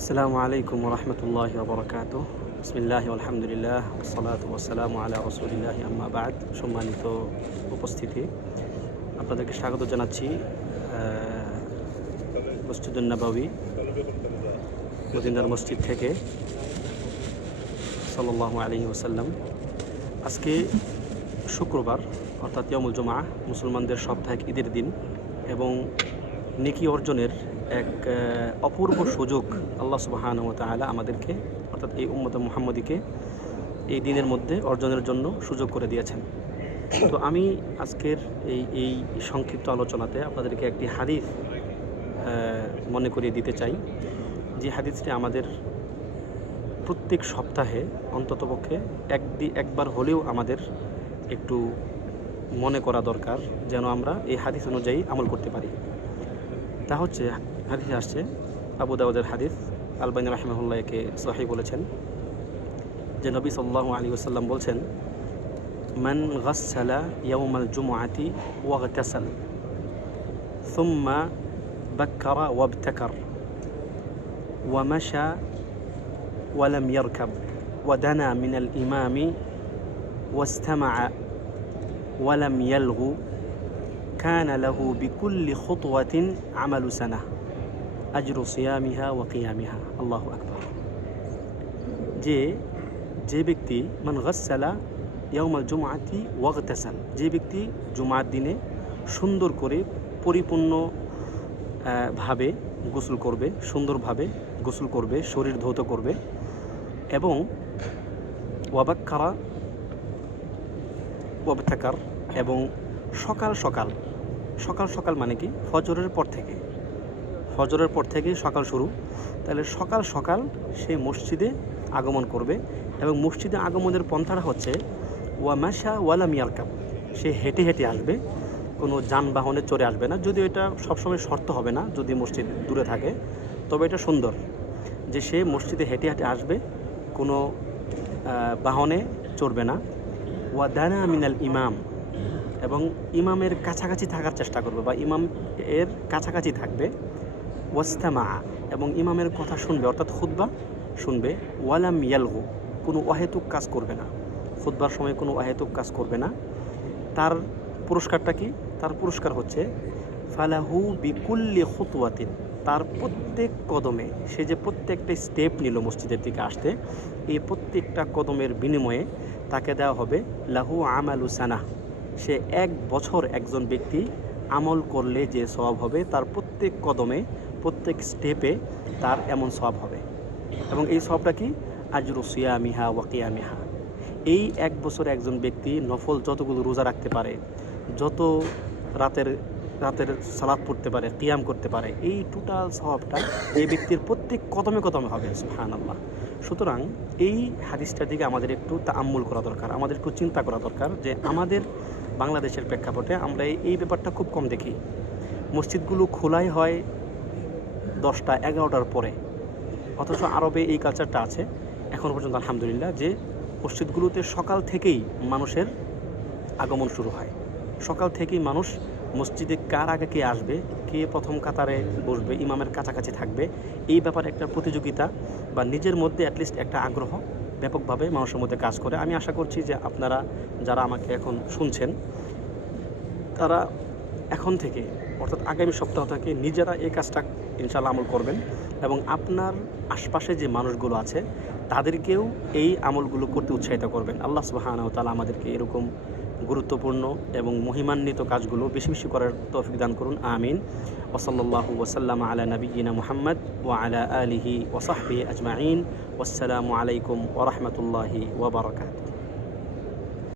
আসসালামু আলাইকুম রহমতুল্লাহি ওবরাকাতুহ। বিসমিল্লাহি আলহামদুলিল্লাহ ওয়াসসালাতু ওয়াসসালামু আলা রাসূলিল্লাহি আম্মা বা'দ। সম্মানিত উপস্থিতি, আপনাদেরকে স্বাগত জানাচ্ছি মসজিদুন নববী মদিনার মসজিদ থেকে। সাল্লাল্লাহু আলাইহি ওয়াসাল্লাম। আজকে শুক্রবার, অর্থাৎ ইয়াউমুল জুমআহ, মুসলমানদের সাপ্তাহিক ঈদের দিন এবং নেকি অর্জনের এক অপূর্ব সুযোগ আল্লাহ সুবহানাহু ওয়া তাআলা আমাদেরকে, অর্থাৎ এই উম্মতে মুহাম্মদীকে এই দিনের মধ্যে অর্জনের জন্য সুযোগ করে দিয়েছেন। তো আমি আজকের এই সংক্ষিপ্ত আলোচনাতে আপনাদেরকে একটি হাদিস মনে করিয়ে দিতে চাই, যে হাদিসটি আমাদের প্রত্যেক সপ্তাহে অন্ততপক্ষে একবার হলেও আমাদের একটু মনে করা দরকার, যেন আমরা এই হাদিস অনুযায়ী আমল করতে পারি। তা হচ্ছে, হাদিসে আসছে, আবু দাউদের হাদিস, আলবানী রাহিমাহুল্লাহ একে সহিহ বলেছেন, যে নবী সাল্লাল্লাহু আলাইহি ওয়াসাল্লাম বলছেন, মান গাসসালা ইয়াউমাল জুমআতি ওয়াগতাসাল সুম্মা বাক্কারা ওয়াবতাকার ওয়া মাশা ওয়া লাম ইয়ারকাব ওয়া দানা মিনাল ইমামি ওয়াস্তামাআ ওয়া লাম ইয়ালগু কানা লাহু বিকুল্লি খুতওয়াতিন আমালু সানাহ আজরু সিয়ামিহা ওয়া কিয়ামিহা। আল্লাহু আকবার। যে ব্যক্তি মান গাসসালা ইয়াউমাল জুমআতি ওয়াগতাসাল, যে ব্যক্তি জুমার দিনে সুন্দর করে পরিপূর্ণ ভাবে গোসল করবে, সুন্দরভাবে গোসল করবে, শরীর ধৌত করবে, এবং ওয়াবাক্কারা ওয়াবতাকার, এবং সকাল সকাল মানে কি, ফজরের পর থেকে সকাল শুরু, তাহলে সকাল সে মসজিদে আগমন করবে, এবং মসজিদে আগমনের পন্থাটা হচ্ছে ওয়া মাশা ওয়া লাম ইয়ারকাব, সে হেঁটে আসবে, কোনো যানবাহনে চড়ে আসবে না। যদিও এটা সবসময় শর্ত হবে না, যদি মসজিদ দূরে থাকে, তবে এটা সুন্দর যে সে মসজিদে হেঁটে আসবে, কোনো বাহনে চড়বে না। ওয়া দানা মিনাল ইমাম, এবং ইমামের কাছাকাছি থাকার চেষ্টা করবে, বা ইমাম এর কাছাকাছি থাকবে। ওয়াস্তামা, এবং ইমামের কথা শুনবে, অর্থাৎ খুতবা শুনবে। ওয়ালাম ইয়ালগু, কোনো অহেতুক কাজ করবে না, খুতবার সময় কোনো অহেতুক কাজ করবে না। তার পুরস্কারটা কি? তার পুরস্কার হচ্ছে ফালাহু বিকুল্লি খুতওয়াতিন, তার প্রত্যেক কদমে, সে যে প্রত্যেকটা স্টেপ নিল মসজিদের দিকে আসতে, এই প্রত্যেকটা কদমের বিনিময়ে তাকে দেওয়া হবে লাহু আমালু সানাহ, সে 1 বছর একজন ব্যক্তি আমল করলে যে সওয়াব হবে, তার প্রত্যেক কদমে, প্রত্যেক স্টেপে তার এমন সওয়াব হবে। এবং এই সওয়াবটা কি? আজরু সিয়ামিহা ওয়া কিয়ামিহা। এই 1 বছর একজন ব্যক্তি নফল যতগুলো রোজা রাখতে পারে, যত রাতের সালাত পড়তে পারে, কিয়াম করতে পারে, এই টোটাল সওয়াবটা এই ব্যক্তির প্রত্যেক কদমে হবে। সুবহানাল্লাহ। সুতরাং এই হাদিসটার দিকে আমাদের একটু তাআম্মুল করা দরকার, আমাদের একটু চিন্তা করা দরকার, যে আমাদের বাংলাদেশের প্রেক্ষাপটে আমরা এই ব্যাপারটা খুব কম দেখি। মসজিদগুলো খোলাই হয় 10টা 11টার পরে, অথচ আরবে এই কালচারটা আছে এখনও পর্যন্ত, আলহামদুলিল্লাহ, যে মসজিদগুলোতে সকাল থেকেই মানুষের আগমন শুরু হয়। সকাল থেকেই মানুষ মসজিদে কার আগে কে আসবে, কে প্রথম কাতারে বসবে, ইমামের কাছাকাছি থাকবে, এই ব্যাপারে একটা প্রতিযোগিতা বা নিজের মধ্যে অ্যাটলিস্ট একটা আগ্রহ ব্যাপকভাবে মানুষের মধ্যে কাজ করে। আমি আশা করছি যে আপনারা যারা আমাকে এখন শুনছেন, তারা এখন থেকে, অর্থাৎ আগামী সপ্তাহ থেকে নিজেরা এই কাজটা ইনশাআল্লাহ আমল করবেন, এবং আপনার আশপাশে যে মানুষগুলো আছে তাদেরকেও এই আমলগুলো করতে উৎসাহিত করবেন। আল্লাহ সুবহানাহু ওয়া তাআলা আমাদেরকে এরকম গুরুত্বপূর্ণ এবং মহিমান্বিত কাজগুলো বেশি করার তৌফিক দান করুন। আমিন। ওয়া সাল্লাল্লাহু ওয়া সাল্লামা আলা নাবিয়্যিনা মুহাম্মদ ওয়া আলা আলিহি ওয়া সাহবিহি আজমাইন। ওয়াসসালামু আলাইকুম ওয়া রাহমাতুল্লাহি ওয়া বারাকাতুহু।